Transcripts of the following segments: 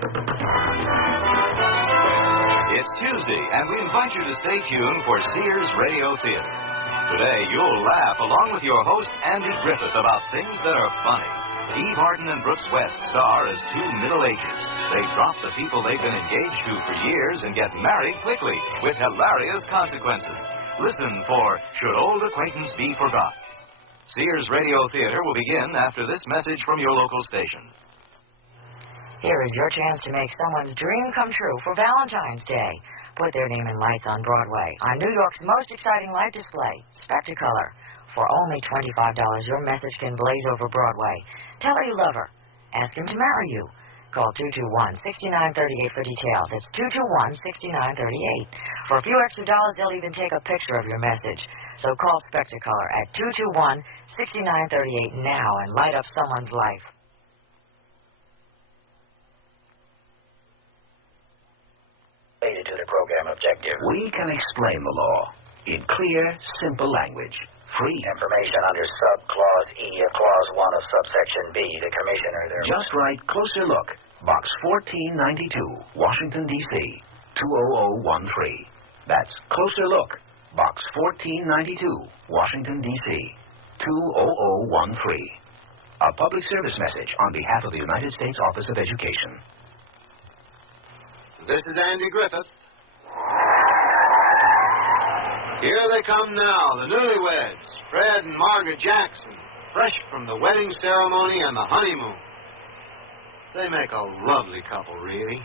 It's Tuesday, and we invite you to stay tuned for Sears Radio Theater. Today, you'll laugh along with your host, Andy Griffith, about things that are funny. Eve Arden and Brooks West star as two Middle Ages. They drop the people they've been engaged to for years and get married quickly with hilarious consequences. Listen for Should Old Acquaintance Be Forgot? Sears Radio Theater will begin after this message from your local station. Here is your chance to make someone's dream come true for Valentine's Day. Put their name in lights on Broadway on New York's most exciting light display, Spectacolor. For only $25, your message can blaze over Broadway. Tell her you love her. Ask him to marry you. Call 221-6938 for details. It's 221-6938. For a few extra dollars, they'll even take a picture of your message. So call Spectacolor at 221-6938 now and light up someone's life. Related to the program objective. We can explain the law in clear, simple language. Free. Information under sub-clause E of clause 1 of subsection B. The commissioner there. Just right. Closer look. Box 1492, Washington, D.C. 20013. That's Closer Look. Box 1492, Washington, D.C. 20013. A public service message on behalf of the United States Office of Education. This is Andy Griffith. Here they come now, the newlyweds, Fred and Margaret Jackson, fresh from the wedding ceremony and the honeymoon. They make a lovely couple, really.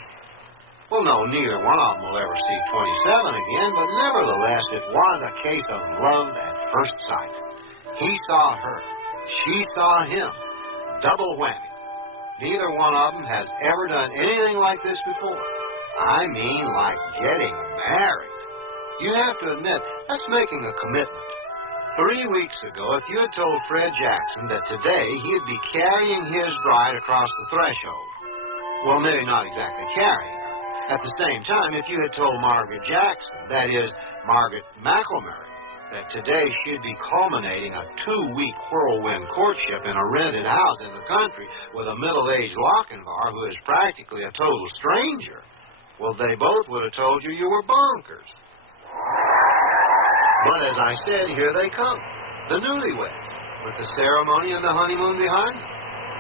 Well, no, neither one of them will ever see 27 again, but nevertheless, it was a case of love at first sight. He saw her. She saw him. Double whammy. Neither one of them has ever done anything like this before. I mean, like getting married. You have to admit, that's making a commitment. 3 weeks ago, if you had told Fred Jackson that today he'd be carrying his bride across the threshold, well, maybe not exactly carrying her. At the same time, if you had told Margaret Jackson, that is, Margaret McElmurray, that today she'd be culminating a 2-week whirlwind courtship in a rented house in the country with a middle-aged Lochinvar who is practically a total stranger, well, they both would have told you were bonkers. But as I said, here they come, the newlyweds, with the ceremony and the honeymoon behind them,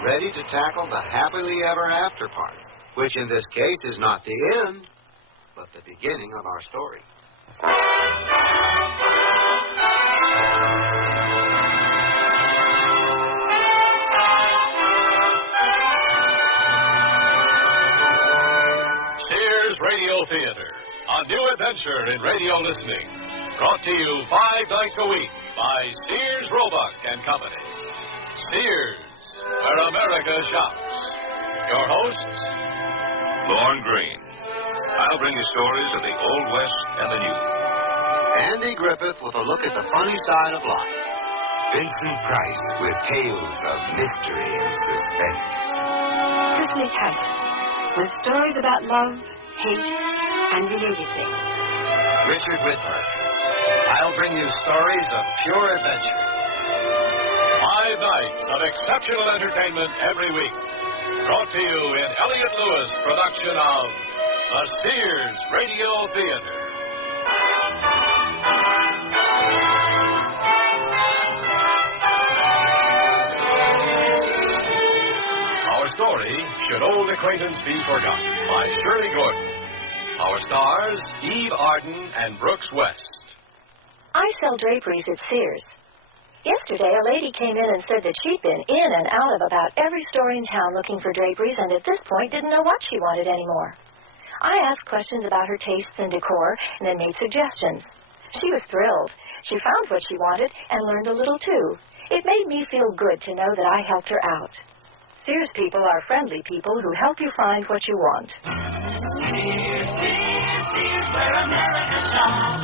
ready to tackle the happily ever after party, which in this case is not the end, but the beginning of our story. Sears Radio Theater, a new adventure in radio listening. Brought to you 5 nights a week by Sears, Roebuck and Company. Sears, where America shops. Your hosts, Lorne Green. I'll bring you stories of the Old West and the New. Andy Griffith with a look at the funny side of life. Vincent Price with tales of mystery and suspense. Cicely Tyson with stories about love, hate, and related things. Richard Whitmer. I'll bring you stories of pure adventure. 5 nights of exceptional entertainment every week. Brought to you in Elliott Lewis production of the Sears Radio Theater. Our story, Should Old Acquaintance Be Forgotten, by Shirley Gordon. Our stars, Eve Arden and Brooks West. I sell draperies at Sears. Yesterday, a lady came in and said that she'd been in and out of about every store in town looking for draperies and at this point didn't know what she wanted anymore. I asked questions about her tastes and decor and then made suggestions. She was thrilled. She found what she wanted and learned a little, too. It made me feel good to know that I helped her out. Sears people are friendly people who help you find what you want. Sears, where America shops.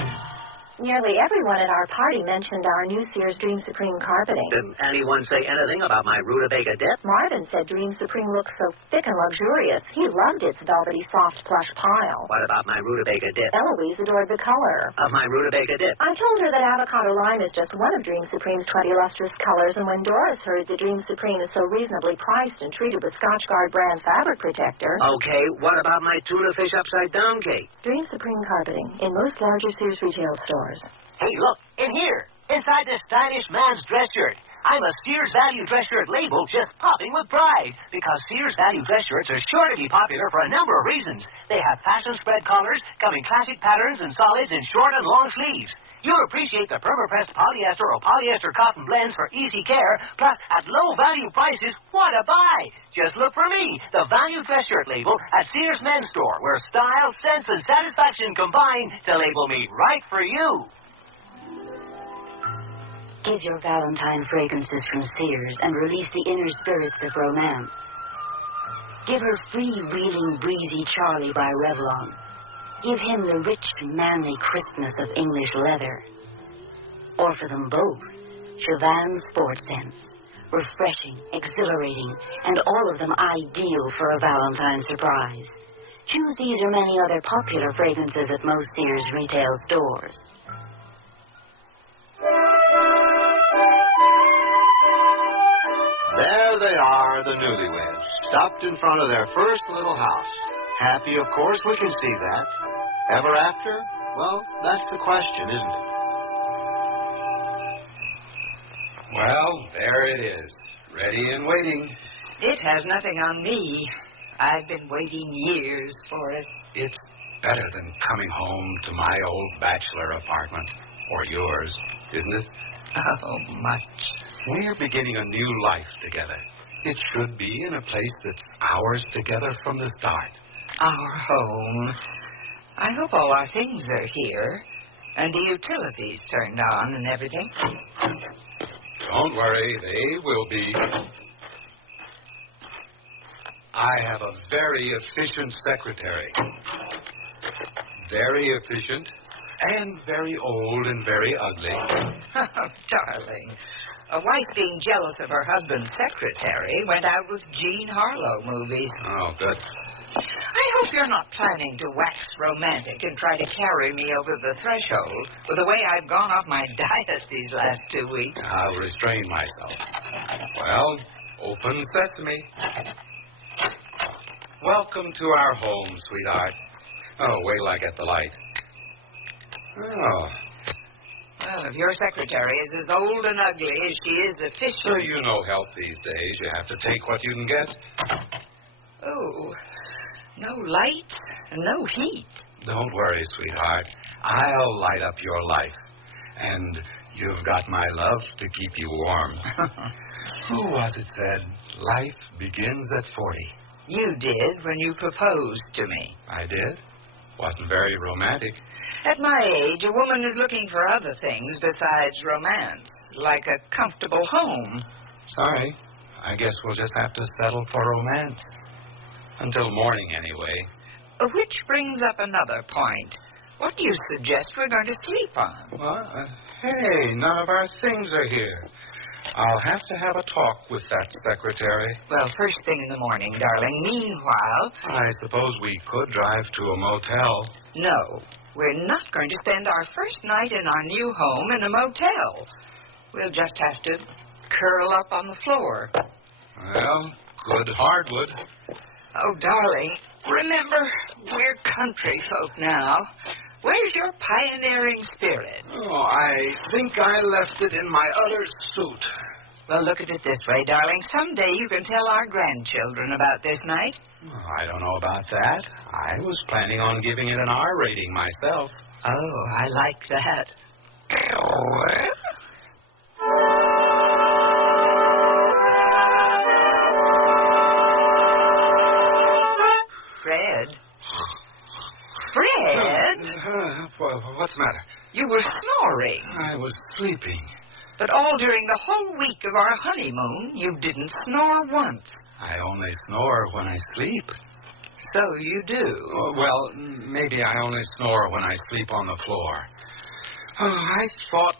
Nearly everyone at our party mentioned our new Sears Dream Supreme carpeting. Didn't anyone say anything about my rutabaga dip? Marvin said Dream Supreme looked so thick and luxurious. He loved its velvety, soft plush pile. What about my rutabaga dip? Eloise adored the color of my rutabaga dip. I told her that avocado lime is just one of Dream Supreme's 20 lustrous colors, and when Doris heard that Dream Supreme is so reasonably priced and treated with Scotchgard brand fabric protector... Okay, what about my tuna fish upside down cake? Dream Supreme carpeting in most larger Sears retail stores. Hey, look, in here, inside this stylish man's dress shirt. I'm a Sears Value dress shirt label just popping with pride because Sears Value dress shirts are sure to be popular for a number of reasons. They have fashion spread collars, come in classic patterns and solids in short and long sleeves. You'll appreciate the perma-pressed polyester or polyester cotton blends for easy care, plus at low value prices, what a buy! Just look for me, the Value dress shirt label at Sears Men's Store, where style, sense, and satisfaction combine to label me right for you. Give your Valentine fragrances from Sears and release the inner spirits of romance. Give her free-wheeling, breezy Charlie by Revlon. Give him the rich, manly crispness of English leather. Or for them both, Chauvin Sport Scents. Refreshing, exhilarating, and all of them ideal for a Valentine surprise. Choose these or many other popular fragrances at most Sears retail stores. There they are, the newlyweds, stopped in front of their first little house. Happy, of course, we can see that. Ever after? Well, that's the question, isn't it? Well, there it is, ready and waiting. It has nothing on me. I've been waiting years for it. It's better than coming home to my old bachelor apartment, or yours, isn't it? Oh, much. We're beginning a new life together. It should be in a place that's ours together from the start. Our home. I hope all our things are here, and the utilities turned on and everything. Don't worry, they will be. I have a very efficient secretary. Very efficient, and very old and very ugly. Oh, darling. A wife being jealous of her husband's secretary went out with Jean Harlow movies. Oh, good. I hope you're not planning to wax romantic and try to carry me over the threshold with the way I've gone off my diet these last 2 weeks. I'll restrain myself. Well, open sesame. Welcome to our home, sweetheart. Oh, wait till I get the light. Oh. Well, if your secretary is as old and ugly as she is efficient... So you know help these days. You have to take what you can get. Oh, no lights and no heat. Don't worry, sweetheart. I'll light up your life. And you've got my love to keep you warm. Who was it said, life begins at 40? You did when you proposed to me. I did? Wasn't very romantic. At my age, a woman is looking for other things besides romance, like a comfortable home. Sorry. I guess we'll just have to settle for romance. Until morning, anyway. Which brings up another point. What do you suggest we're going to sleep on? What? Hey, none of our things are here. I'll have to have a talk with that secretary. Well, first thing in the morning, darling. Meanwhile... I suppose we could drive to a motel. No, we're not going to spend our first night in our new home in a motel. We'll just have to curl up on the floor. Well, good hardwood. Oh, darling, remember, we're country folk now. Where's your pioneering spirit? Oh, I think I left it in my other suit. Well, look at it this way, darling. Someday you can tell our grandchildren about this night. Oh, I don't know about that. I was planning on giving it an R rating myself. Oh, I like that. Fred? What's the matter? You were snoring. I was sleeping. But all during the whole week of our honeymoon, you didn't snore once. I only snore when I sleep. So you do? Well, maybe I only snore when I sleep on the floor. I thought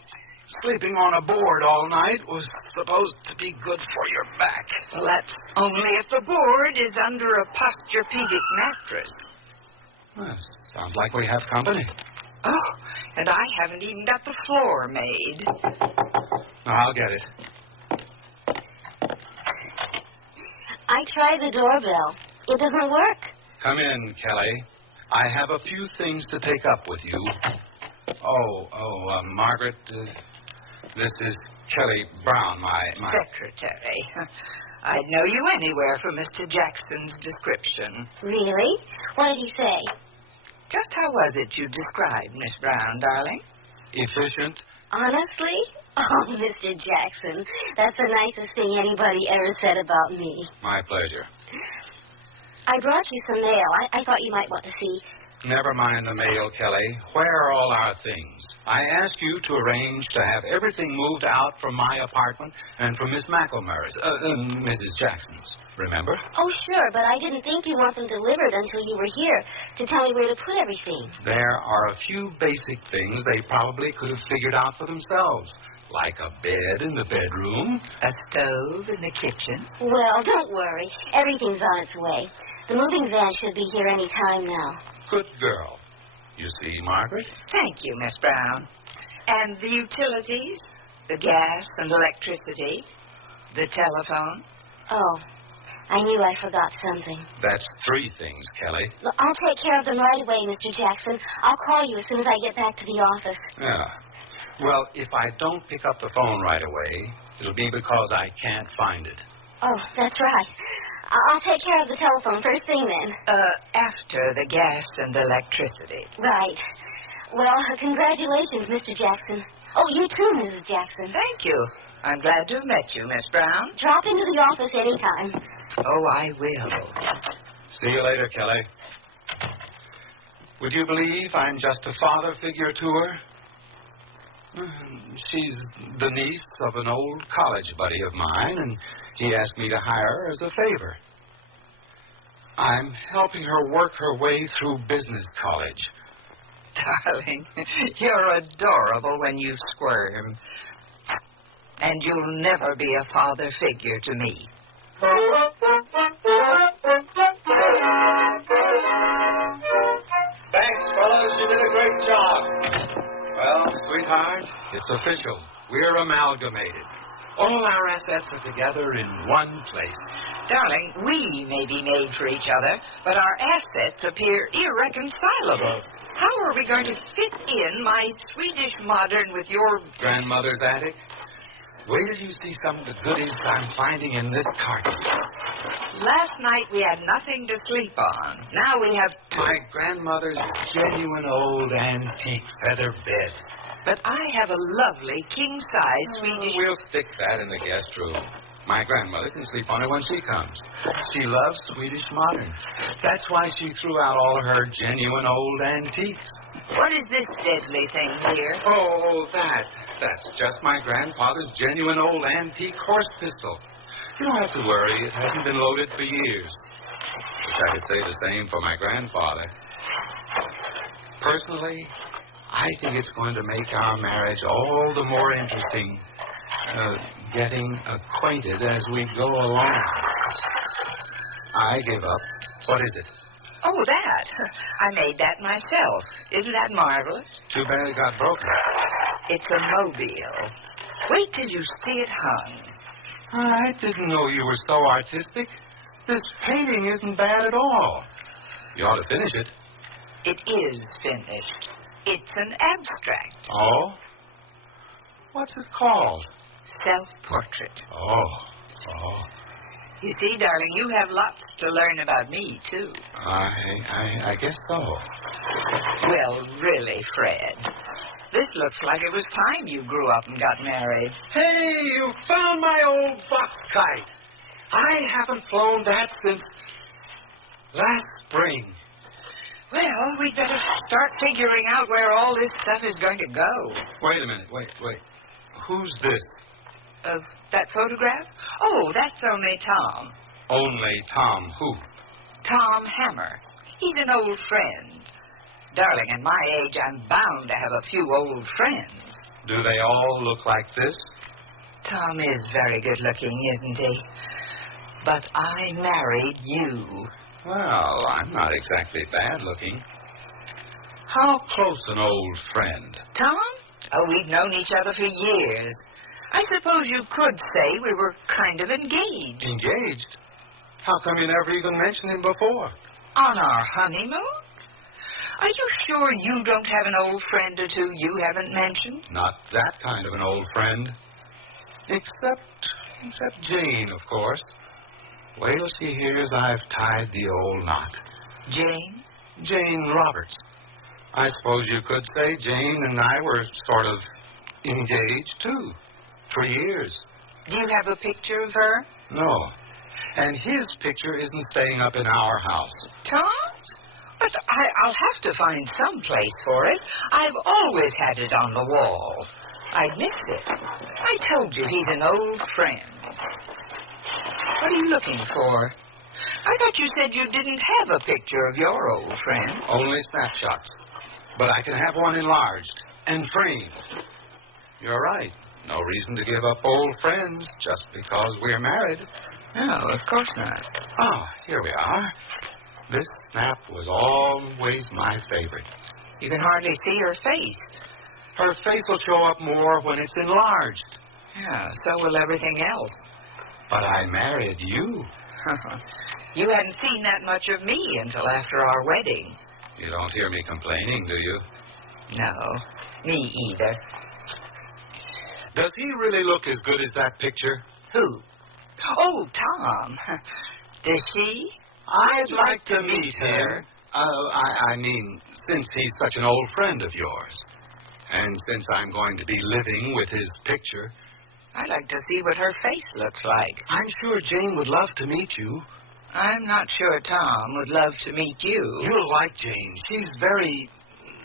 sleeping on a board all night was supposed to be good for your back. Well, that's only if the board is under a posturepedic mattress. Well, sounds like we have company. Oh, and I haven't even got the floor made. I'll get it. I tried the doorbell. It doesn't work. Come in, Kelly. I have a few things to take up with you. Margaret, this is Kelly Brown, my... Secretary. I'd know you anywhere from Mr. Jackson's description. Really? What did he say? Just how was it you described, Miss Brown, darling? Efficient. Honestly? Oh, Mr. Jackson, that's the nicest thing anybody ever said about me. My pleasure. I brought you some mail. I thought you might want to see. Never mind the mail, Kelly. Where are all our things? I asked you to arrange to have everything moved out from my apartment and from Miss McElmurray's, Mrs. Jackson's. Remember? Oh, sure, but I didn't think you want them delivered until you were here to tell me where to put everything. There are a few basic things they probably could have figured out for themselves, like a bed in the bedroom. A stove in the kitchen. Well, don't worry. Everything's on its way. The moving van should be here any time now. Good girl. You see, Margaret? Thank you, Miss Brown. And the utilities? The gas and electricity? The telephone? Oh, I knew I forgot something. That's 3 things, Kelly. Well, I'll take care of them right away, Mr. Jackson. I'll call you as soon as I get back to the office. Yeah. Well, if I don't pick up the phone right away, it'll be because I can't find it. Oh, that's right. I'll take care of the telephone first thing then. After the gas and electricity. Right. Well, congratulations, Mr. Jackson. Oh, you too, Mrs. Jackson. Thank you. I'm glad to have met you, Miss Brown. Drop into the office anytime. Oh, I will. See you later, Kelly. Would you believe I'm just a father figure to her? She's the niece of an old college buddy of mine, and he asked me to hire her as a favor. I'm helping her work her way through business college. Darling, you're adorable when you squirm. And you'll never be a father figure to me. Thanks, fellas. You did a great job. Well, sweetheart, it's official. We're amalgamated. All our assets are together in one place. Darling, we may be made for each other, but our assets appear irreconcilable. How are we going to fit in my Swedish modern with your... grandmother's attic? Wait till you see some of the goodies I'm finding in this carton. Last night we had nothing to sleep on. Now we have... My grandmother's genuine old antique feather bed. But I have a lovely king-size Swedish... We'll stick that in the guest room. My grandmother can sleep on it when she comes. She loves Swedish modern. That's why she threw out all of her genuine old antiques. What is this deadly thing here? Oh, that's just my grandfather's genuine old antique horse pistol. You don't have to worry. It hasn't been loaded for years. Wish I could say the same for my grandfather. Personally, I think it's going to make our marriage all the more interesting. Getting acquainted as we go along. I give up. What is it? Oh, that. I made that myself. Isn't that marvelous? Too bad it got broken. It's a mobile. Wait till you see it hung. I didn't know you were so artistic. This painting isn't bad at all. You ought to finish it. It is finished. It's an abstract. Oh? What's it called? Self-portrait. Oh. You see, darling, you have lots to learn about me, too. I guess so. Well, really, Fred, this looks like it was time you grew up and got married. Hey, you found my old box kite. I haven't flown that since last spring. Well, we'd better start figuring out where all this stuff is going to go. Wait a minute. Wait. Who's this? That photograph? Oh, that's only Tom. Only Tom who? Tom Hammer. He's an old friend. Darling, at my age, I'm bound to have a few old friends. Do they all look like this? Tom is very good looking, isn't he? But I married you. Well, I'm not exactly bad looking. How close an old friend? Tom? Oh, we've known each other for years. I suppose you could say we were kind of engaged. Engaged? How come you never even mentioned him before? On our honeymoon? Are you sure you don't have an old friend or two you haven't mentioned? Not that kind of an old friend. Except Jane, of course. Wait till she hears I've tied the old knot. Jane? Jane Roberts. I suppose you could say Jane and I were sort of engaged, too. For years. Do you have a picture of her? No. And his picture isn't staying up in our house. Tom's? But I'll have to find some place for it. I've always had it on the wall. I missed it. I told you he's an old friend. What are you looking for? I thought you said you didn't have a picture of your old friend. Only snapshots. But I can have one enlarged and framed. You're right. No reason to give up old friends just because we're married. No, of course not. Oh, here we are. This snap was always my favorite. You can hardly see her face. Her face will show up more when it's enlarged. Yeah, so will everything else. But I married you. You hadn't seen that much of me until after our wedding. You don't hear me complaining, do you? No, me either. Does he really look as good as that picture? Who? Oh, Tom. Does he? I'd like to meet her. I mean, since he's such an old friend of yours. And since I'm going to be living with his picture. I'd like to see what her face looks like. I'm sure Jane would love to meet you. I'm not sure Tom would love to meet you. You'll like Jane. She's very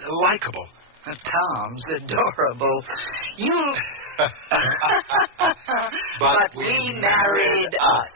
likable. Tom's adorable. You'll... But we married us.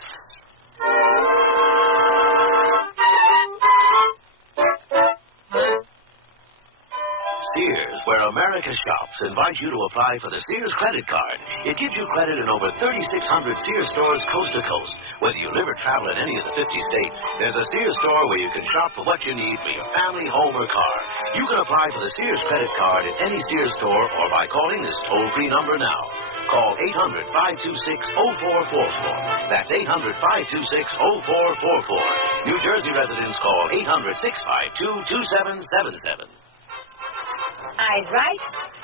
Sears, where America shops, invites you to apply for the Sears credit card. It gives you credit in over 3,600 Sears stores coast to coast. Whether you live or travel in any of the 50 states, there's a Sears store where you can shop for what you need for your family, home, or car. You can apply for the Sears credit card at any Sears store or by calling this toll-free number now. Call 800-526-0444. That's 800-526-0444. New Jersey residents call 800-652-2777. Eyes right,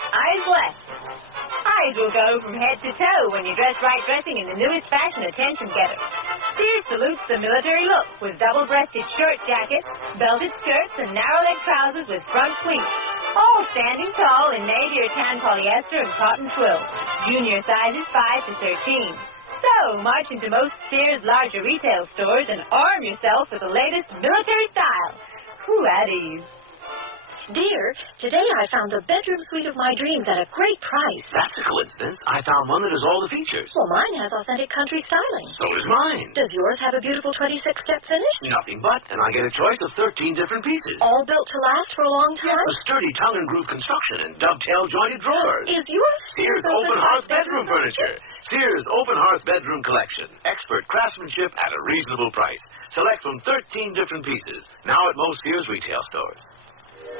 eyes left. Eyes will go from head to toe when you dress right dressing in the newest fashion attention getter. Sears salutes the military look with double-breasted short jackets, belted skirts, and narrow-leg trousers with front pleats. All standing tall in navy or tan polyester and cotton twill. Junior sizes 5 to 13. So, march into most Sears larger retail stores and arm yourself with the latest military style. Whew, at ease. Dear, today I found the bedroom suite of my dreams at a great price. That's a coincidence. I found one that has all the features. Well, mine has authentic country styling. So does mine. Does yours have a beautiful 26-step finish? Nothing but, and I get a choice of 13 different pieces. All built to last for a long time? Yes, with sturdy tongue and groove construction and dovetail jointed drawers. Is yours Sears Open Hearth Bedroom Furniture? Sears Open Hearth Bedroom Collection. Expert craftsmanship at a reasonable price. Select from 13 different pieces. Now at most Sears retail stores.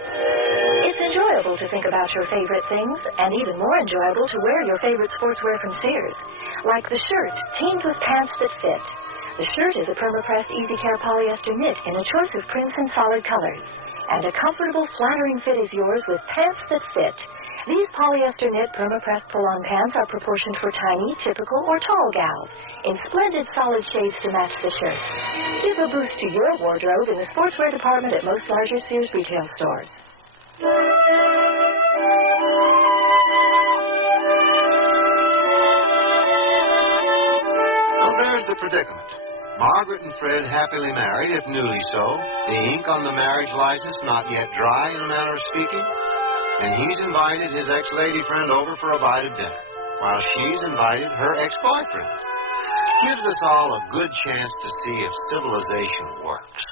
It's enjoyable to think about your favorite things, and even more enjoyable to wear your favorite sportswear from Sears. Like the shirt, teamed with pants that fit. The shirt is a perma-pressed easy care polyester knit in a choice of prints and solid colors. And a comfortable, flattering fit is yours with pants that fit. These polyester knit perma-pressed pull-on pants are proportioned for tiny, typical, or tall gals, in splendid solid shades to match the shirt. Give a boost to your wardrobe in the sportswear department at most larger Sears retail stores. Well, there's the predicament. Margaret and Fred happily married, if newly so. The ink on the marriage license not yet dry, in a manner of speaking. And he's invited his ex-lady friend over for a bite of dinner, while she's invited her ex-boyfriend. Gives us all a good chance to see if civilization works.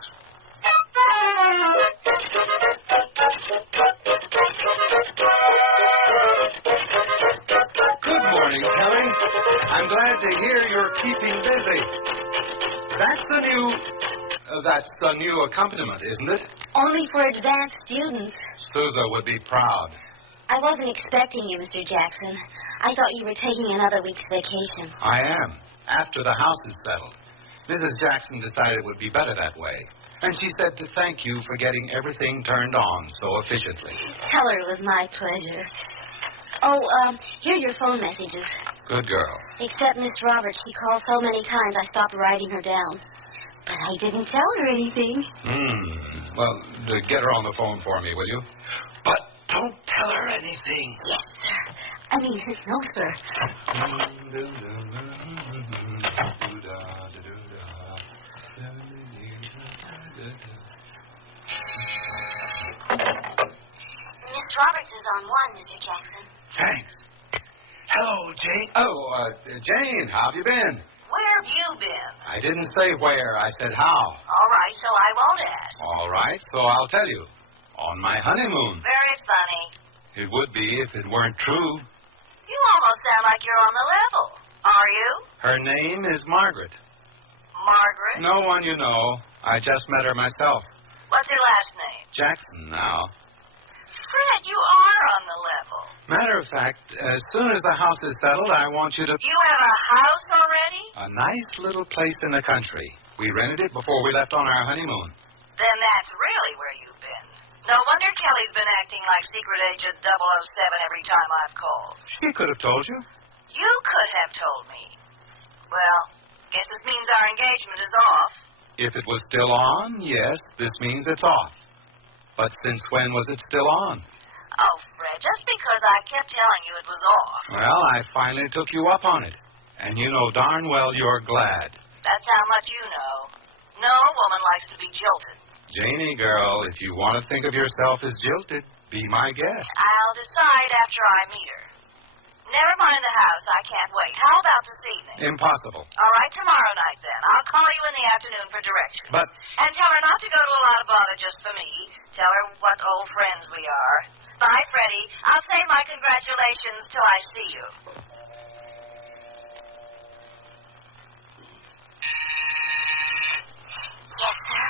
to hear you're keeping busy. That's a new accompaniment, isn't it? Only for advanced students. Sousa would be proud. I wasn't expecting you, Mr. Jackson. I thought you were taking another week's vacation. I am, after the house is settled. Mrs. Jackson decided it would be better that way. And she said to thank you for getting everything turned on so efficiently. Tell her it was my pleasure. Oh, here are your phone messages. Good girl. Except Miss Roberts, she called so many times I stopped writing her down. But I didn't tell her anything. Well, get her on the phone for me, will you? But don't tell her anything. Yes, sir. I mean, no, sir. Miss Roberts is on one, Mr. Jackson. Thanks. Hello, Jane. Oh, Jane, how have you been? Where have you been? I didn't say where. I said how. All right, so I won't ask. All right, so I'll tell you. On my honeymoon. Very funny. It would be if it weren't true. You almost sound like you're on the level. Are you? Her name is Margaret. Margaret? No one you know. I just met her myself. What's her last name? Jackson now. Fred, you are on the level. Matter of fact, as soon as the house is settled, I want you to... You have a house already? A nice little place in the country. We rented it before we left on our honeymoon. Then that's really where you've been. No wonder Kelly's been acting like Secret Agent 007 every time I've called. She could have told you. You could have told me. Well, guess this means our engagement is off. If it was still on, yes, this means it's off. But since when was it still on? Oh, Fred, just because I kept telling you it was off. Well, I finally took you up on it. And you know darn well you're glad. That's how much you know. No woman likes to be jilted. Janie, girl, if you want to think of yourself as jilted, be my guest. I'll decide after I meet her. Never mind the house. I can't wait. How about this evening? Impossible. All right, tomorrow night then. I'll call you in the afternoon for directions. But... And tell her not to go to a lot of bother just for me. Tell her what old friends we are. Bye, Freddie. I'll save my congratulations till I see you. Yes, sir?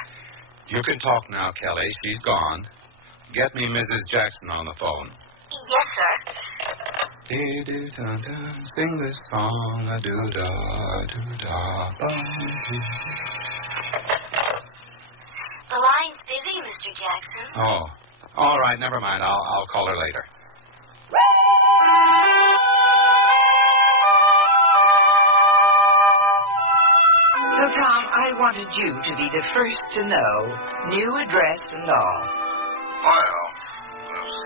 You can talk now, Kelly. She's gone. Get me Mrs. Jackson on the phone. Yes, sir. Sing this song, a doo-da. The line's busy, Mr. Jackson. Oh, all right, never mind. I'll call her later. So, Tom, I wanted you to be the first to know, new address and all. Well,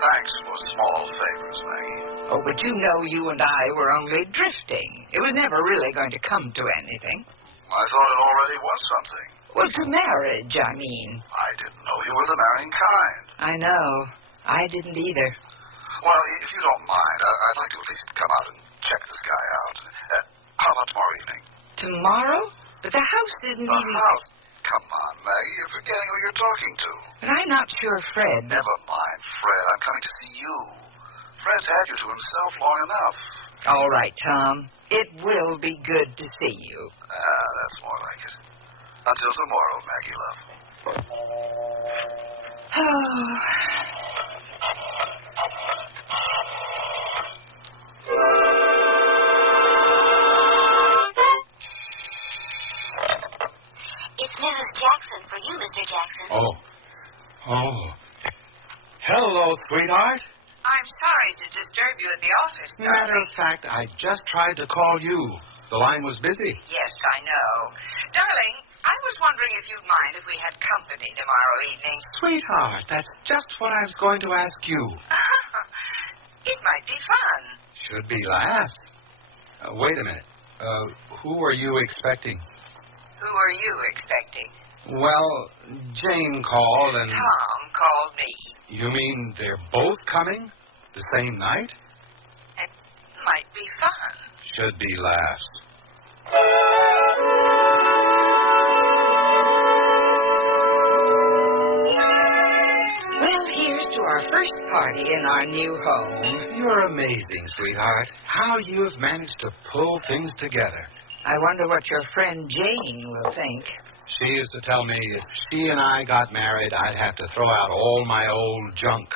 thanks for small favors, Maggie. Oh, but you know you and I were only drifting. It was never really going to come to anything. I thought it already was something. Well, to marriage, I mean. I didn't know you were the marrying kind. I know. I didn't either. Well, if you don't mind, I'd like to at least come out and check this guy out. How about tomorrow evening? Tomorrow? But the house didn't The even... house? Come on, Maggie. You're forgetting who you're talking to. But I'm not sure Fred... Never mind, Fred. I'm coming to see you. Fred's had you to himself long enough. All right, Tom. It will be good to see you. That's more like it. Until tomorrow, Maggie, love. It's Mrs. Jackson for you, Mr. Jackson. Oh. Hello, sweetheart. I'm sorry to disturb you at the office, Matter of fact, I just tried to call you. The line was busy. Yes, I know. Darling, I was wondering if you'd mind if we had company tomorrow evening. Sweetheart, that's just what I was going to ask you. It might be fun. Should be laughs. Wait a minute. Who are you expecting? Who are you expecting? Well, Jane called and... Tom called me. You mean they're both coming? The same night? It might be fun. Should be laughs. Well, here's to our first party in our new home. You're amazing, sweetheart. How you have managed to pull things together. I wonder what your friend Jane will think. She used to tell me if she and I got married, I'd have to throw out all my old junk.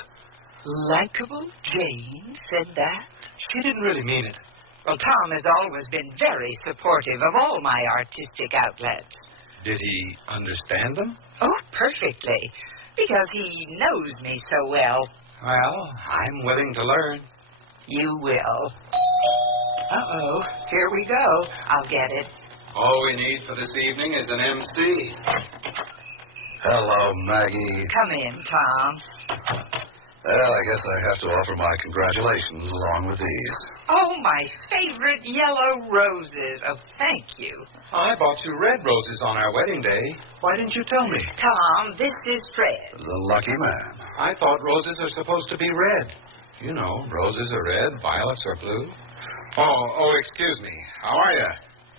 Likeable Jane said that? She didn't really mean it. Well, Tom has always been very supportive of all my artistic outlets. Did he understand them? Oh, perfectly. Because he knows me so well. Well, I'm willing to learn. You will. Uh-oh. Here we go. I'll get it. All we need for this evening is an MC. Hello, Maggie. Come in, Tom. Well, I guess I have to offer my congratulations along with these. Oh, my favorite yellow roses. Oh, thank you. I bought you red roses on our wedding day. Why didn't you tell me? Tom, this is Fred. The lucky man. I thought roses are supposed to be red. You know, roses are red, violets are blue. Oh, excuse me. How are you?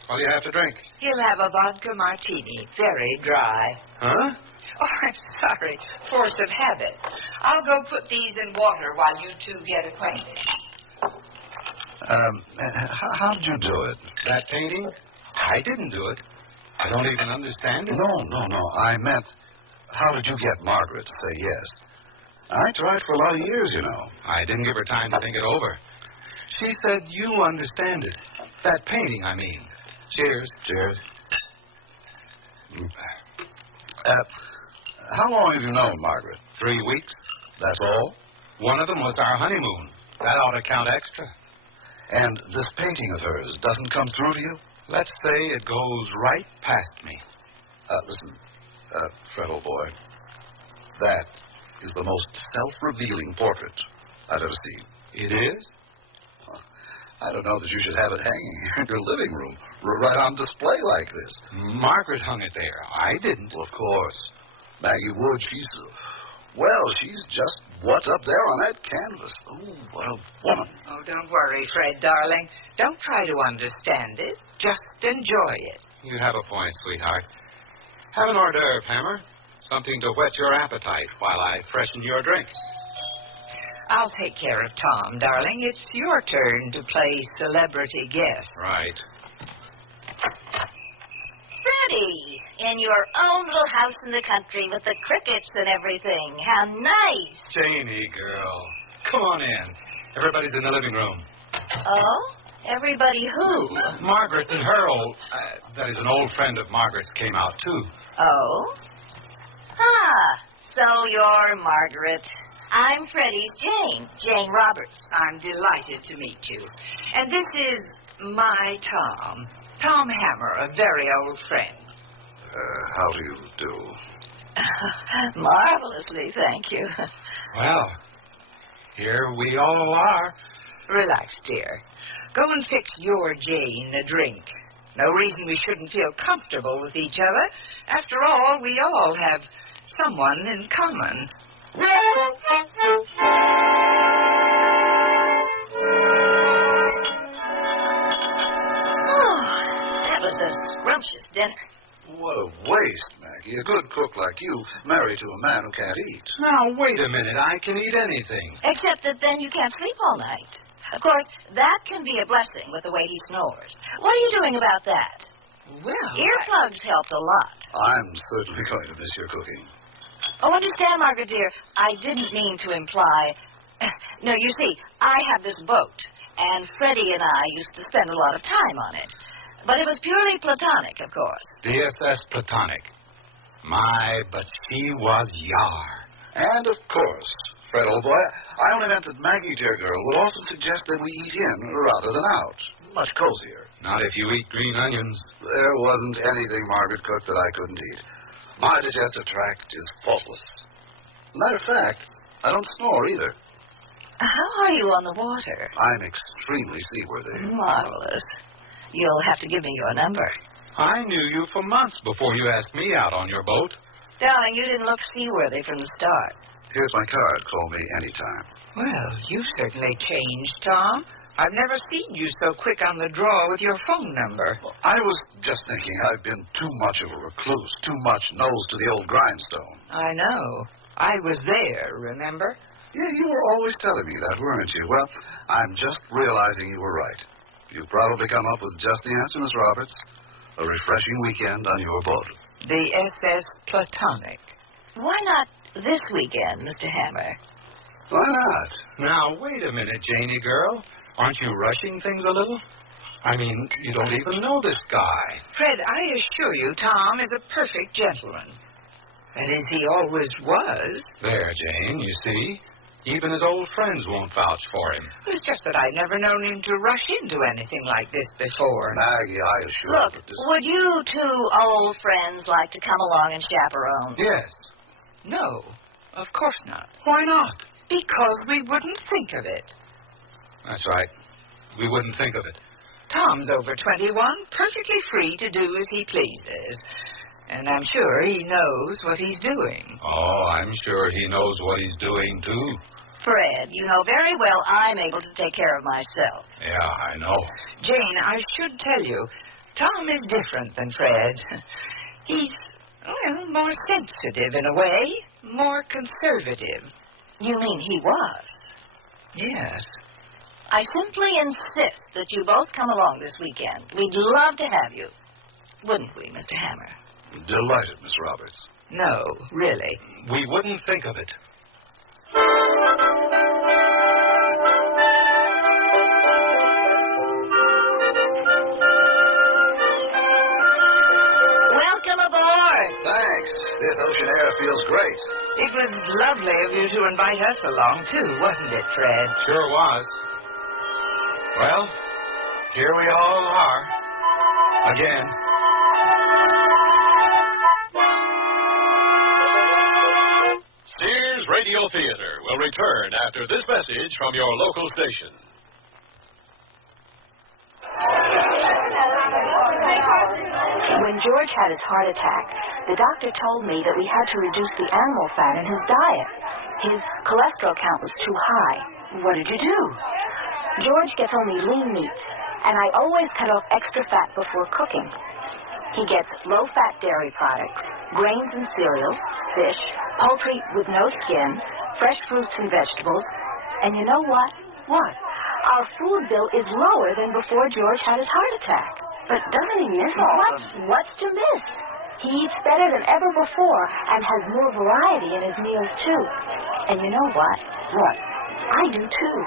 What do you have to drink? He'll have a vodka martini, very dry. Huh? Oh, I'm sorry. Force of habit. I'll go put these in water while you two get acquainted. How did you do it? That painting? I didn't do it. I don't even understand it. No. I meant, how did you get Margaret to say yes? I tried for a lot of years, you know. I didn't give her time to think it over. She said you understand it. That painting, I mean. Cheers. Cheers. How long have you known Margaret? 3 weeks. That's all? One of them was our honeymoon. That ought to count extra. And this painting of hers doesn't come through to you? Let's say it goes right past me. Listen, Fred, old boy, that is the most self-revealing portrait I've ever seen. It is? I don't know that you should have it hanging in your living room, right on display like this. Margaret hung it there. I didn't. Well, of course. Maggie Wood, she's just what's up there on that canvas. Oh, what a woman. Oh, don't worry, Fred, darling. Don't try to understand it. Just enjoy it. You have a point, sweetheart. Have an hors d'oeuvre, Hammer. Something to whet your appetite while I freshen your drink. I'll take care of Tom, darling. It's your turn to play celebrity guest. Right. Freddie, in your own little house in the country with the crickets and everything. How nice. Janie, girl. Come on in. Everybody's in the living room. Oh? Everybody who? Margaret and her that is, an old friend of Margaret's came out, too. Oh? So you're Margaret. I'm Freddie's Jane Roberts. I'm delighted to meet you. And this is my Tom Hammer, a very old friend. How do you do? Marvelously, thank you. Well, here we all are. Relax, dear. Go and fix your Jane a drink. No reason we shouldn't feel comfortable with each other. After all, we all have someone in common. That was a scrumptious dinner. What a waste, Maggie. A good cook like you married to a man who can't eat. Now, wait a minute. I can eat anything. Except that then you can't sleep all night. Of course, that can be a blessing with the way he snores. What are you doing about that? Well, earplugs helped a lot. I'm certainly going to miss your cooking. Oh, understand, Margaret, dear, I didn't mean to imply... No, you see, I have this boat, and Freddie and I used to spend a lot of time on it. But it was purely platonic, of course. DSS platonic. My, but she was yar. And, of course, Fred, old boy, I only meant that Maggie, dear girl, would often suggest that we eat in rather than out. Much cozier. Not if you eat green onions. There wasn't anything Margaret cooked that I couldn't eat. My digestive tract is faultless. Matter of fact, I don't snore either. How are you on the water? I'm extremely seaworthy. Marvelous. You'll have to give me your number. I knew you for months before you asked me out on your boat. Darling, you didn't look seaworthy from the start. Here's my card. Call me anytime. Well, you've certainly changed, Tom. I've never seen you so quick on the draw with your phone number. Well, I was just thinking I've been too much of a recluse, too much nose to the old grindstone. I know. I was there, remember? Yeah, you were always telling me that, weren't you? Well, I'm just realizing you were right. You've probably come up with just the answer, Miss Roberts. A refreshing weekend on your boat. The SS Platonic. Why not this weekend, Mr. Hammer? Why not? Now, wait a minute, Janie girl. Aren't you rushing things a little? I mean, you don't even know this guy. Fred, I assure you, Tom is a perfect gentleman. That is, he always was. There, Jane, you see. Even his old friends won't vouch for him. It's just that I've never known him to rush into anything like this before. Maggie, I assure Look, you. would you two old friends like to come along and chaperone? Yes. No, of course not. Why not? Because we wouldn't think of it. That's right. We wouldn't think of it. Tom's over 21, perfectly free to do as he pleases. And I'm sure he knows what he's doing. Oh, I'm sure he knows what he's doing, too. Fred, you know very well I'm able to take care of myself. Yeah, I know. Jane, I should tell you, Tom is different than Fred. He's, well, more sensitive in a way, more conservative. You mean he was? Yes. I simply insist that you both come along this weekend. We'd love to have you. Wouldn't we, Mr. Hammer? Delighted, Miss Roberts. No, really. We wouldn't think of it. Welcome aboard. Thanks. This ocean air feels great. It was lovely of you to invite us along, too, wasn't it, Fred? Sure was. Well, here we all are. Again. Sears Radio Theater will return after this message from your local station. When George had his heart attack, the doctor told me that we had to reduce the animal fat in his diet. His cholesterol count was too high. What did you do? George gets only lean meats, and I always cut off extra fat before cooking. He gets low-fat dairy products, grains and cereals, fish, poultry with no skin, fresh fruits and vegetables. And you know what? What? Our food bill is lower than before George had his heart attack. But doesn't he miss it? What's to miss? He eats better than ever before and has more variety in his meals, too. And you know what? What? I do, too.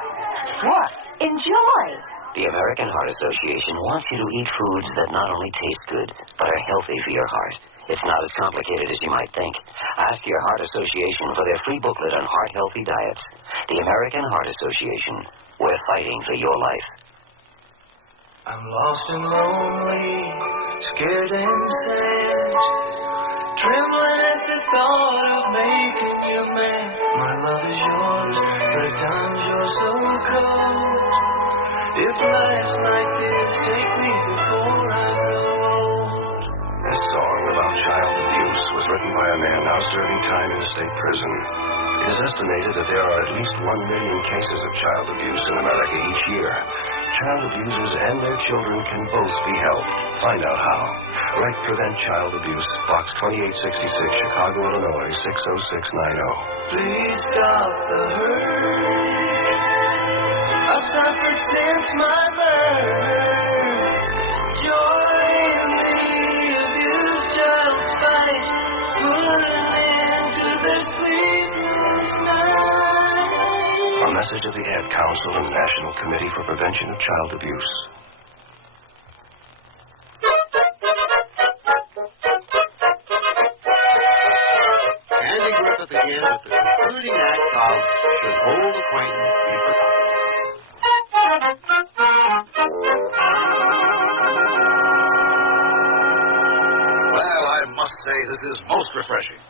What? Enjoy! The American Heart Association wants you to eat foods that not only taste good, but are healthy for your heart. It's not as complicated as you might think. Ask your Heart Association for their free booklet on heart-healthy diets. The American Heart Association. We're fighting for your life. I'm lost and lonely, scared and sad, trembling at the thought of making you mad. My love is yours, but at times you're so cold. If life's like this, take me before I grow old. This song about child abuse was written by a man now serving time in a state prison. It is estimated that there are at least 1 million cases of child abuse in America each year. Child abusers and their children can both be helped. Find out how. Write Prevent Child Abuse, Box 2866, Chicago, Illinois, 60690. Please stop the hurt. I've suffered since my birth. Join the abused child's fight. Put an end to their sleepless night. A message of the Ad Council and National Committee for Prevention of Child Abuse. Andy Griffith again with the concluding act of Should Old Acquaintance Be Forgotten? Well, I must say this is most refreshing.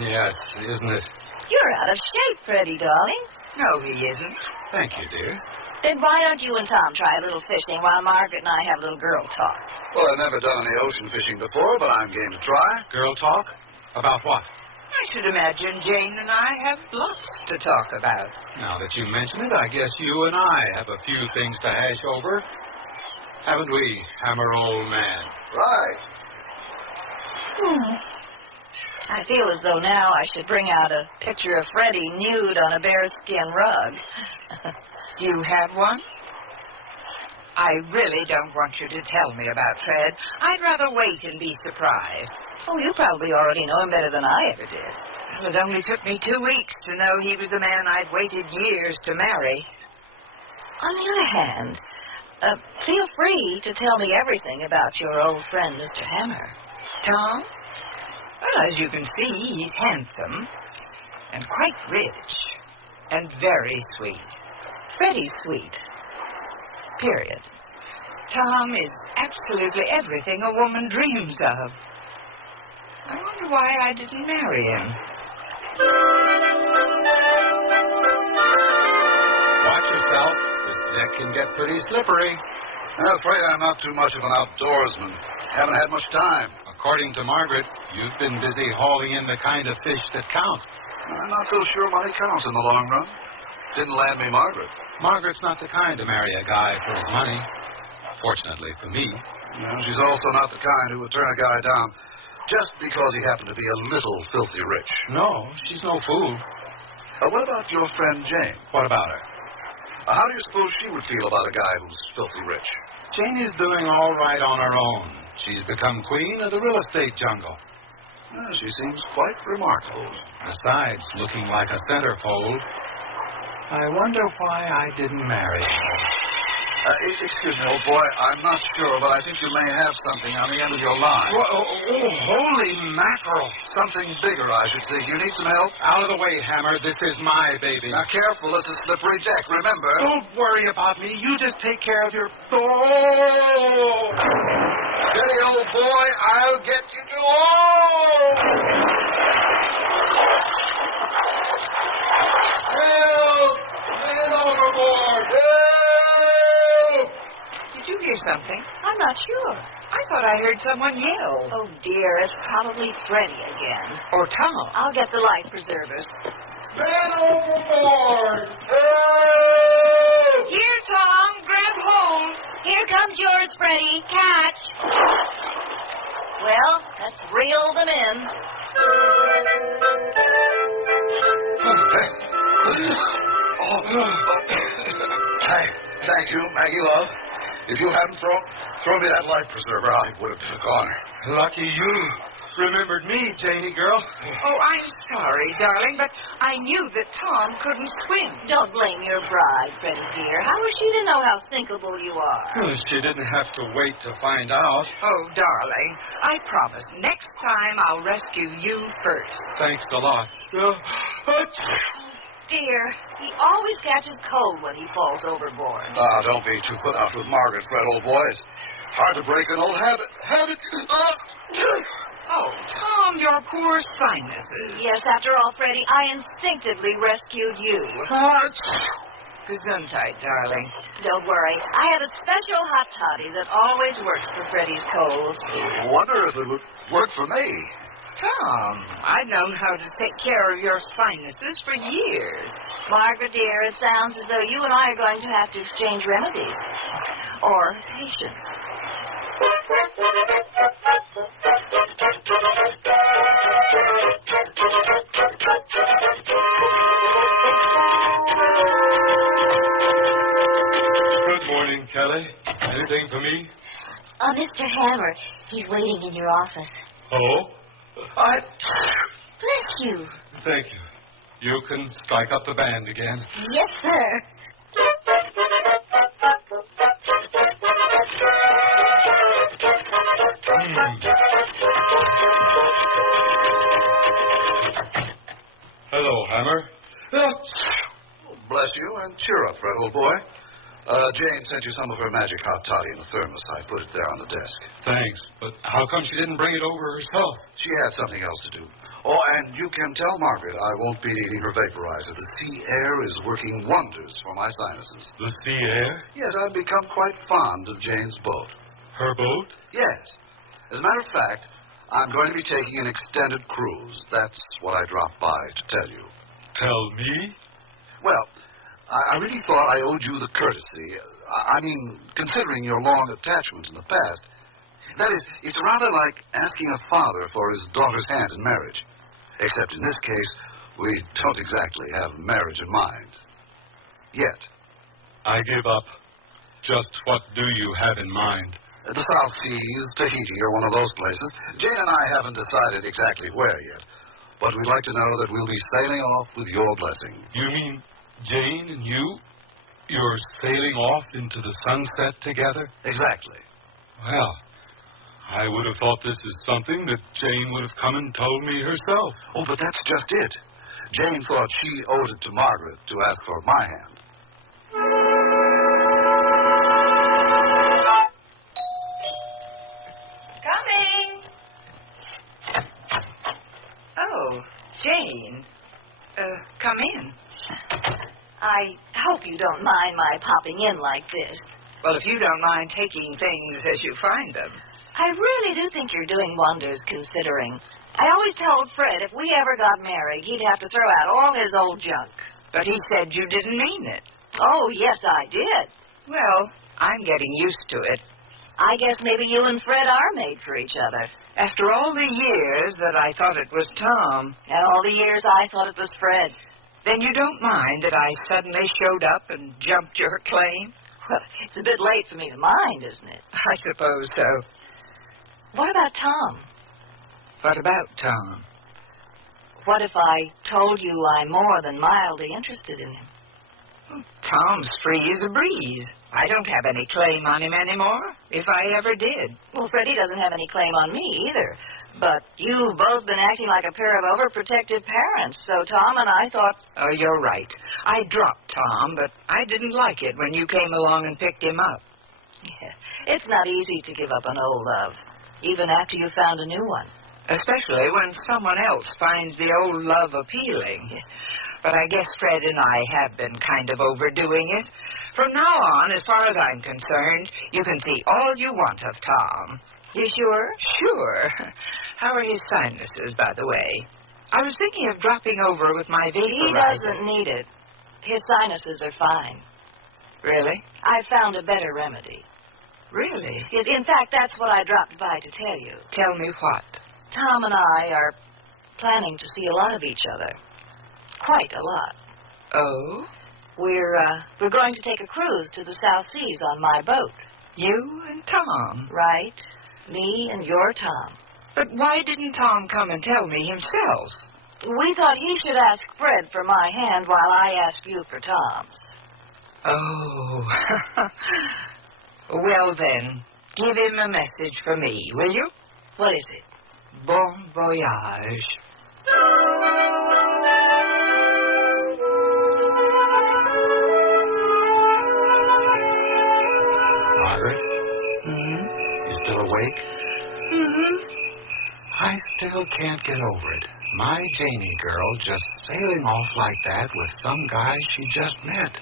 Yes, isn't it? You're out of shape, Freddie, darling. No, he isn't. Thank you, dear. Then why don't you and Tom try a little fishing while Margaret and I have a little girl talk? Well, I've never done any ocean fishing before, but I'm game to try. Girl talk? About what? I should imagine Jane and I have lots to talk about. Now that you mention it, I guess you and I have a few things to hash over. Haven't we, Hammer old man? Right. I feel as though now I should bring out a picture of Freddie nude on a bearskin rug. Do you have one? I really don't want you to tell me about Fred. I'd rather wait and be surprised. Oh, you probably already know him better than I ever did. Well, it only took me 2 weeks to know he was the man I'd waited years to marry. On the other hand, feel free to tell me everything about your old friend, Mr. Hammer. Tom? Well, as you can see, he's handsome and quite rich and very sweet. Freddie's sweet. Period. Tom is absolutely everything a woman dreams of. I wonder why I didn't marry him. Watch yourself. This deck can get pretty slippery. I'm afraid I'm not too much of an outdoorsman. Haven't had much time. According to Margaret, you've been busy hauling in the kind of fish that count. I'm not so sure money counts in the long run. Didn't land me Margaret. Margaret's not the kind to marry a guy for his money. Fortunately for me. No, she's also not the kind who would turn a guy down just because he happened to be a little filthy rich. No, she's no fool. What about your friend Jane? What about her? How do you suppose she would feel about a guy who's filthy rich? Jane is doing all right on her own. She's become queen of the real estate jungle. She seems quite remarkable. Besides looking like a centerfold, I wonder why I didn't marry her. Excuse me, old boy. I'm not sure, but I think you may have something on the end of your line. Holy mackerel. Something bigger, I should think. You need some help? Out of the way, Hammer. This is my baby. Now, careful. It's a slippery deck, remember? Don't worry about me. You just take care of your... Steady, old boy. I'll get you to... Help! Man overboard! Help! Did you hear something? I'm not sure. I thought I heard someone yell. Oh, dear, it's probably Freddie again. Or Tom. I'll get the life preservers. Man overboard! Help! Here, Tom, grab hold. Here comes yours, Freddie. Catch. Well, let's reel them in. Thank you, Maggie love. If you hadn't thrown me that life preserver, I would have gone. Lucky you remembered me, Janie girl. Oh, I'm sorry, darling, but I knew that Tom couldn't swim. Don't blame your bride, Freddie dear. How was she to know how sinkable you are? Well, she didn't have to wait to find out. Oh, darling, I promise next time I'll rescue you first. Thanks a lot. Dear, he always catches cold when he falls overboard. Don't be too put out with Margaret, Fred, old boy. It's hard to break an old habit. Oh, Tom, your poor sinuses. Yes, after all, Freddie, I instinctively rescued you. Gesundheit, darling. Don't worry. I have a special hot toddy that always works for Freddie's colds. I wonder if it would work for me. Tom, I've known how to take care of your sinuses for years. Margaret, dear, it sounds as though you and I are going to have to exchange remedies. Or patience. Good morning, Kelly. Anything for me? Mr. Hammer, he's waiting in your office. Oh? Bless you. Thank you. You can strike up the band again. Yes, sir. Hello, Hammer. Bless you, and cheer up, Fred, old boy. Jane sent you some of her magic hot toddy in a thermos. I put it there on the desk. Thanks, but how come she didn't bring it over herself? She had something else to do. Oh, and you can tell Margaret I won't be needing her vaporizer. The sea air is working wonders for my sinuses. The sea air? Yes, I've become quite fond of Jane's boat. Her boat? Yes. As a matter of fact, I'm going to be taking an extended cruise. That's what I dropped by to tell you. Tell me? Well, I really thought I owed you the courtesy. I mean, considering your long attachment in the past. That is, it's rather like asking a father for his daughter's hand in marriage. Except in this case, we don't exactly have marriage in mind. Yet. I give up. Just what do you have in mind? The South Seas, Tahiti, or one of those places. Jane and I haven't decided exactly where yet. But we'd like to know that we'll be sailing off with your blessing. You mean Jane and you? You're sailing off into the sunset together? Exactly. Well, I would have thought this is something that Jane would have come and told me herself. Oh, but that's just it. Jane thought she owed it to Margaret to ask for my hand. Oh, Jane. Come in. I hope you don't mind my popping in like this. Well, if you don't mind taking things as you find them. I really do think you're doing wonders, considering. I always told Fred if we ever got married, he'd have to throw out all his old junk. But he said you didn't mean it. Oh, yes, I did. Well, I'm getting used to it. I guess maybe you and Fred are made for each other. After all the years that I thought it was Tom. And all the years I thought it was Fred. Then you don't mind that I suddenly showed up and jumped your claim? Well, it's a bit late for me to mind, isn't it? I suppose so. What about Tom? What about Tom? What if I told you I'm more than mildly interested in him? Tom's free as a breeze. I don't have any claim on him anymore, if I ever did. Well, Freddie doesn't have any claim on me either. But you've both been acting like a pair of overprotective parents, so Tom and I thought... Oh, you're right. I dropped Tom, but I didn't like it when you came along and picked him up. Yeah, it's not easy to give up an old love, even after you found a new one. Especially when someone else finds the old love appealing. But I guess Fred and I have been kind of overdoing it. From now on, as far as I'm concerned, you can see all you want of Tom. You sure? Sure. How are his sinuses, by the way? I was thinking of dropping over with my vaporizer. He doesn't need it. His sinuses are fine. Really? I found a better remedy. Really? In fact, that's what I dropped by to tell you. Tell me what? Tom and I are planning to see a lot of each other. Quite a lot. Oh? We're going to take a cruise to the South Seas on my boat. You and Tom? Right. Me and your Tom. But why didn't Tom come and tell me himself? We thought he should ask Fred for my hand while I asked you for Tom's. Oh. Well, then, give him a message for me, will you? What is it? Bon voyage. Margaret? Mm-hmm. You still awake? Mm-hmm. I still can't get over it. My Janie girl just sailing off like that with some guy she just met.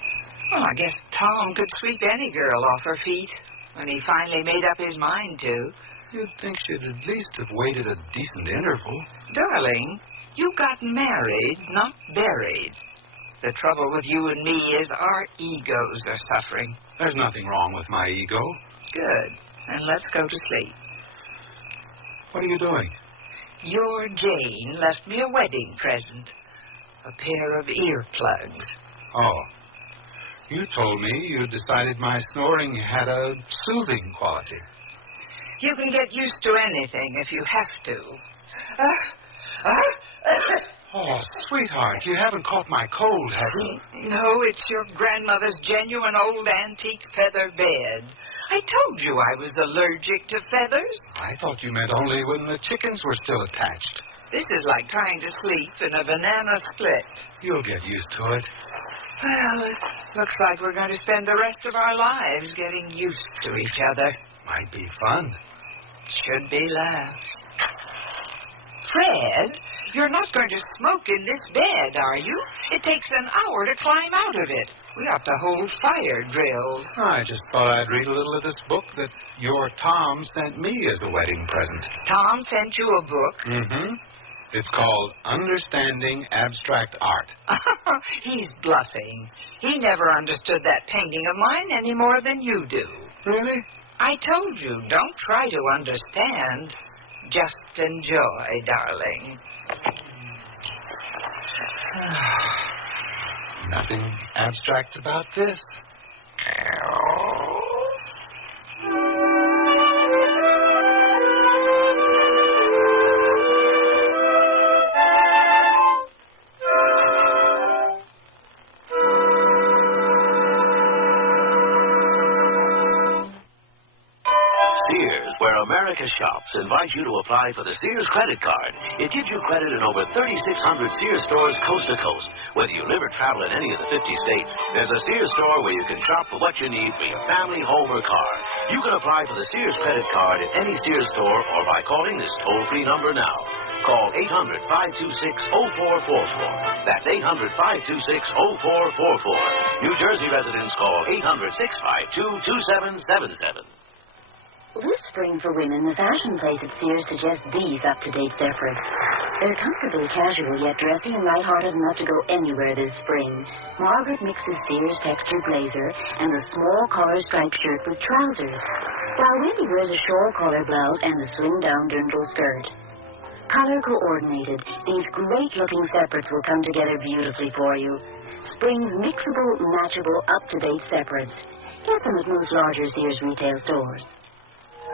Well, I guess Tom could sweep any girl off her feet when he finally made up his mind to. You'd think she'd at least have waited a decent interval. Darling, you got married, not buried. The trouble with you and me is our egos are suffering. There's nothing wrong with my ego. Good. And let's go to sleep. What are you doing? Your Jane left me a wedding present. A pair of earplugs. Oh. You told me you decided my snoring had a soothing quality. You can get used to anything if you have to. Oh, sweetheart, you haven't caught my cold, have you? No, it's your grandmother's genuine old antique feather bed. I told you I was allergic to feathers. I thought you meant only when the chickens were still attached. This is like trying to sleep in a banana split. You'll get used to it. Well, it looks like we're going to spend the rest of our lives getting used to each other. Might be fun. Should be laughs. Fred, you're not going to smoke in this bed, are you? It takes an hour to climb out of it. We ought to hold fire drills. I just thought I'd read a little of this book that your Tom sent me as a wedding present. Tom sent you a book? Mm-hmm. It's called Understanding Abstract Art. He's bluffing. He never understood that painting of mine any more than you do. Really? I told you, don't try to understand. Just enjoy, darling. Nothing abstract about this. America Shops invites you to apply for the Sears credit card. It gives you credit in over 3,600 Sears stores coast to coast. Whether you live or travel in any of the 50 states, there's a Sears store where you can shop for what you need for your family, home, or car. You can apply for the Sears credit card at any Sears store or by calling this toll-free number now. Call 800-526-0444. That's 800-526-0444. New Jersey residents call 800-652-2777. This spring for women, the fashion place at Sears suggests these up-to-date separates. They're comfortably casual, yet dressy and lighthearted enough to go anywhere this spring. Margaret mixes Sears textured blazer and a small collar striped shirt with trousers, while Wendy wears a shawl collar blouse and a slim-down dirndl skirt. Color coordinated, these great-looking separates will come together beautifully for you. Spring's mixable, matchable, up-to-date separates. Get them at most larger Sears retail stores.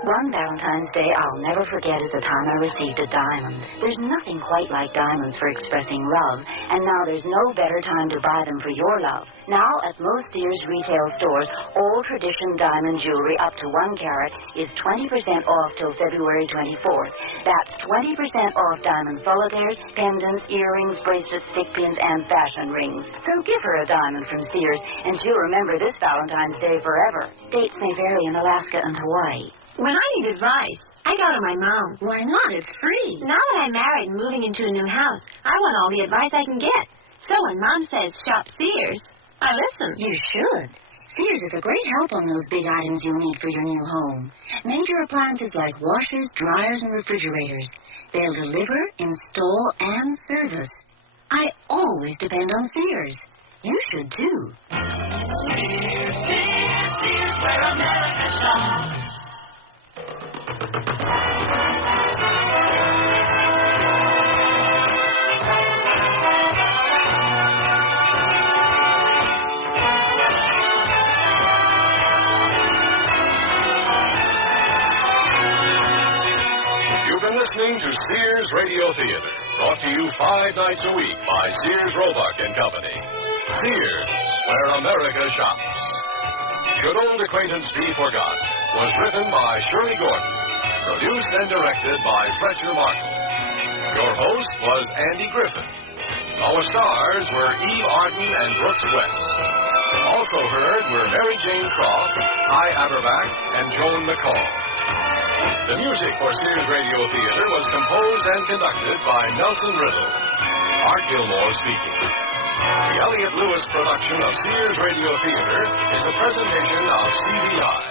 One Valentine's Day I'll never forget is the time I received a diamond. There's nothing quite like diamonds for expressing love, and now there's no better time to buy them for your love. Now, at most Sears retail stores, all tradition diamond jewelry up to 1 carat is 20% off till February 24th. That's 20% off diamond solitaires, pendants, earrings, bracelets, stick pins, and fashion rings. So give her a diamond from Sears, and she'll remember this Valentine's Day forever. Dates may vary in Alaska and Hawaii. When I need advice, I go to my mom. Why not? It's free. Now that I'm married and moving into a new house, I want all the advice I can get. So when Mom says shop Sears, I listen. You should. Sears is a great help on those big items you'll need for your new home. Major appliances like washers, dryers, and refrigerators. They'll deliver, install, and service. I always depend on Sears. You should, too. Sears, Sears, Sears, where America shops. You've been listening to Sears Radio Theater, brought to you 5 nights a week by Sears Roebuck and Company. Sears, where America shops. Should Old Acquaintance Be Forgot was written by Shirley Gordon, produced and directed by Fletcher Martin. Your host was Andy Griffin. Our stars were Eve Arden and Brooks West. Also heard were Mary Jane Croft, Ty Aberbach, and Joan McCall. The music for Sears Radio Theater was composed and conducted by Nelson Riddle. Art Gilmore speaking. The Elliott Lewis production of Sears Radio Theater is a presentation of CBI.